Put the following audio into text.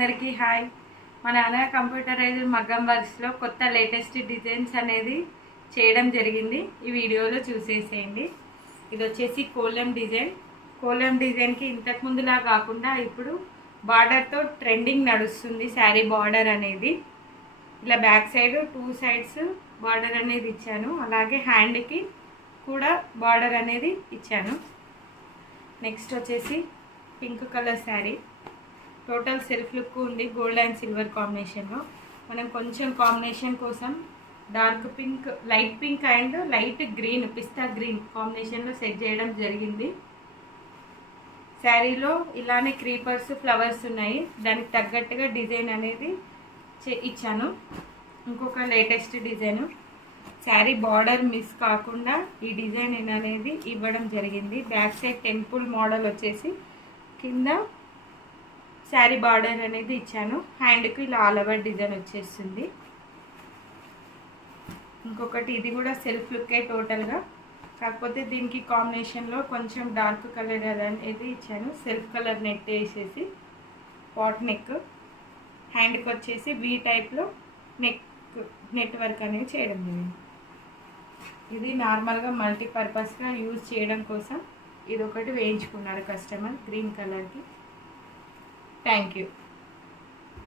అందరికీ హాయ్. మా నాన్న కంప్యూటరైజ్డ్ మగ్గం వర్క్స్లో కొత్త లేటెస్ట్ డిజైన్స్ అనేది చేయడం జరిగింది. ఈ వీడియోలో చూసేసేయండి. ఇది వచ్చేసి కోలం డిజైన్కి ఇంతకుముందులా కాకుండా ఇప్పుడు బార్డర్తో ట్రెండింగ్ నడుస్తుంది. శారీ బార్డర్ అనేది ఇలా బ్యాక్ సైడ్ 2 సైడ్స్ బార్డర్ అనేది ఇచ్చాను. అలాగే హ్యాండ్కి కూడా బార్డర్ అనేది ఇచ్చాను. నెక్స్ట్ వచ్చేసి pink colour sari, total self look ఉంది. గోల్డ్ అండ్ సిల్వర్ కాంబినేషన్లో మనం కొంచెం కాంబినేషన్ కోసం dark pink, light pink and light green, pista green కాంబినేషన్లో సెట్ చేయడం జరిగింది. శారీలో ఇలానే క్రీపర్స్, ఫ్లవర్స్ ఉన్నాయి. దానికి తగ్గట్టుగా డిజైన్ అనేది ఇచ్చాను. ఇంకొక latest design, sari border miss కాకుండా ఈ డిజైన్ అనేది ఇవ్వడం జరిగింది. బ్యాక్ సైడ్ టెంపుల్ మోడల్ వచ్చేసి కింద శారీ బార్డర్ అనేది ఇచ్చాను. హ్యాండ్కి ఇలా ఆల్ ఓవర్ డిజైన్ వచ్చేస్తుంది. ఇంకొకటి ఇది కూడా సెల్ఫ్ లుక్కే టోటల్గా, కాకపోతే దీనికి కాంబినేషన్లో కొంచెం డార్క్ కలర్ అనేది ఇచ్చాను. సెల్ఫ్ కలర్ నెట్ వేసేసి పాట్ నెక్, హ్యాండ్కి వచ్చేసి వీ టైప్లో నెట్ వర్క్ అనేది చేయడం జరిగింది. ఇది నార్మల్గా మల్టీపర్పస్గా యూజ్ చేయడం కోసం ఇది ఒకటి వేయించుకున్నారు కస్టమర్ గ్రీన్ కలర్కి. Thank you.